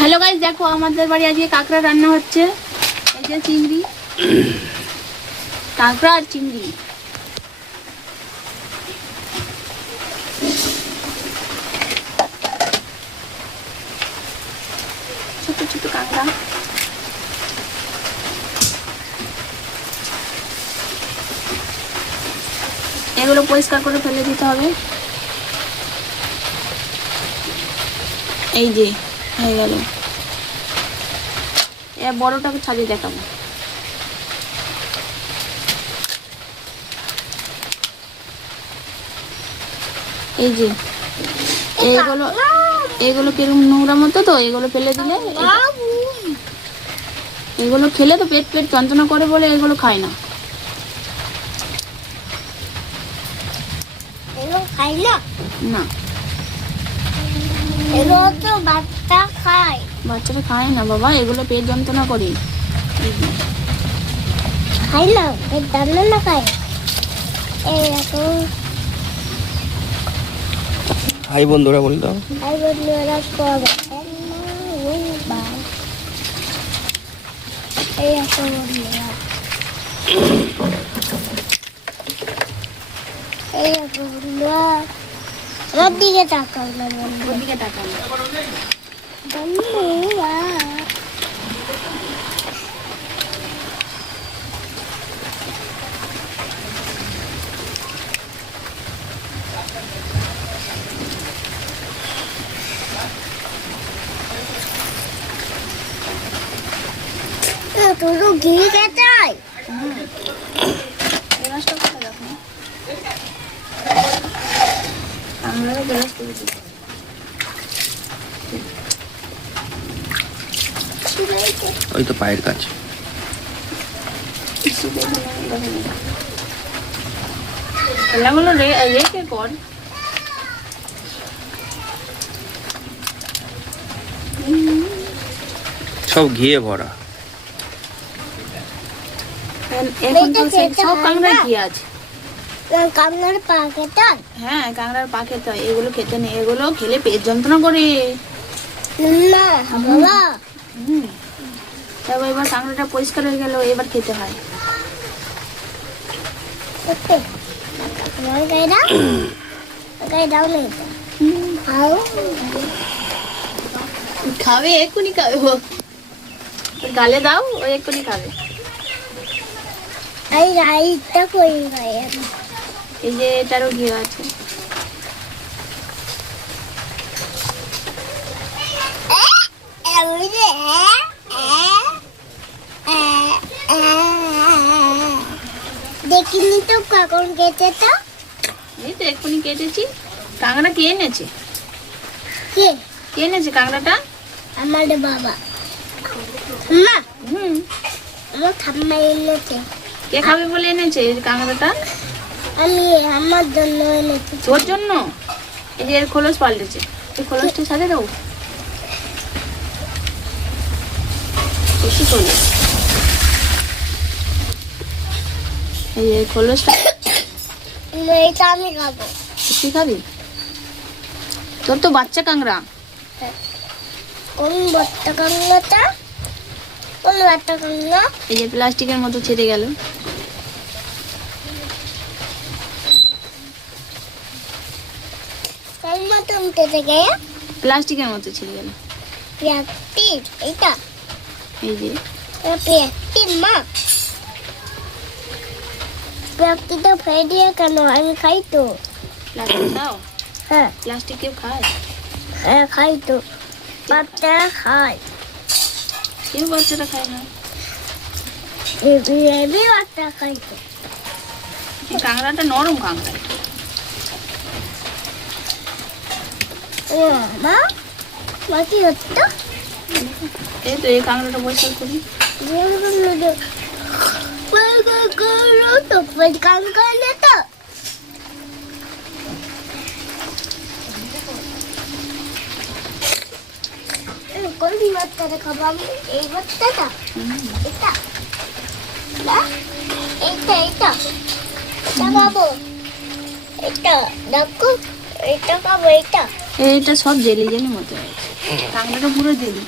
Hello guys দেখো আমাদের বাড়ি আজকে কাঁকড়া রান্না হচ্ছে। এই যে চিংড়ি। কাঁকড়া আর চিংড়ি। কাঁকড়া। এগুলো পরিষ্কার করে ফেলে দিতে হবে। এই যে হয়ে গেল। এবার বড়টাকে ছাড়িয়ে দেখাবো। এই যে এইগুলো এগুলো কিরম নোংরা মতো তো? এগুলো ফেলে দিলে এগুলো খেলে তো পেট পেট যন্ত্রণা করে বলে এগুলো খায় না? না। এগুলো তো বাচ্চা খায়। বাচ্চারা খায় না বাবা এগুলো পেট যন্ত্রণা করে। এই খাই না দান্না না খায় এরকম হাই বন্ধুরা বলে দাও। আই বন্ধুরা করবে এরকম বন্ধুরা। এরকম বন্ধুরা। আমার দিকে তাকাও না ওর দিকে তাকানো বন্ধুরা তোর ঘি খেতে হয় এই মাছটা কোথায় রাখো আমরা গ্যাস করে দিই ওই তো পায়ের কাছে। খেলাগুলো রেখে কর? সব ঘিয়ে ভরা। এখন তো সব হয় কাঁকড়া না? কি আছে। কামনার পা খেতে হ্যাঁ কাঁকড়ার পা খেতে হয় এগুলো খেতে নেই এগুলো খেলে পেট যন্ত্রণা করে। না বাবা। হুম। তারপর এবার কাঁকড়াটা পরিষ্কার হয়ে গেল এবার খেতে হয়। খাবে এক্ষুনি খাবে গালে দাও ও এক্ষুনি খাবে। এই রাইটটা করি আমি এই যে এটারও ঘি আছে। দেখিনি তো কখন খেতে এই তো এক্ষুনি কেটেছি। কাঁকড়া কে এনেছে? কে? কে এনেছে কাঁকড়াটা? আমার বাবা। মা হুম। আমার ঠাম্মা এনেছে। কে খাবে বলে এনেছে কাঁকড়াটা? আমি আমার জন্য এনেছি। তোর জন্য? এই যে এর খোলস পাল্টেছে। এই খোলসটা সাথে দাও বেশি খোলস এই যে খোলসটা। এটা আমি খাব। তুই খাবি? তোর তো বাচ্চা কাঁকড়া। কোন বাচ্চা কান্নাটা কোন বাচ্চা কান্না এই যে প্লাস্টিকের মতো ছেড়ে গেল। মতন কেটে গিয়ে প্লাস্টিকের মতো ছিঁড়ে গেল। পেঁয়াজটি এইটা। এই যে। পেঁয়াজটি মা। পেঁয়াজটিটা ফেলে দিয়ে কেন? আমি খাই তো। প্লাস্টিক দাও হ্যাঁ। প্লাস্টিক কেউ খায়? হ্যাঁ খাই তো। বাচ্চারা খায়। কেউ বাচ্চারা খায় না। বেবি বাচ্চা খাই তো। কাঁকড়াটা নরম কাঁকড়া। ও মা মা কি হতো এই তো এই কাঁকড়াটা পরিষ্কার করি কান কানে তো কোন বাচ্চাটা খাব আমি এই বাচ্চাটা এটা না এইটা এইটা এটা খাব এটা দেখো এটা খাব এটা এইটা সব জেলি জেলি মতো আছে কাঁকড়াটা পুরো জেলি।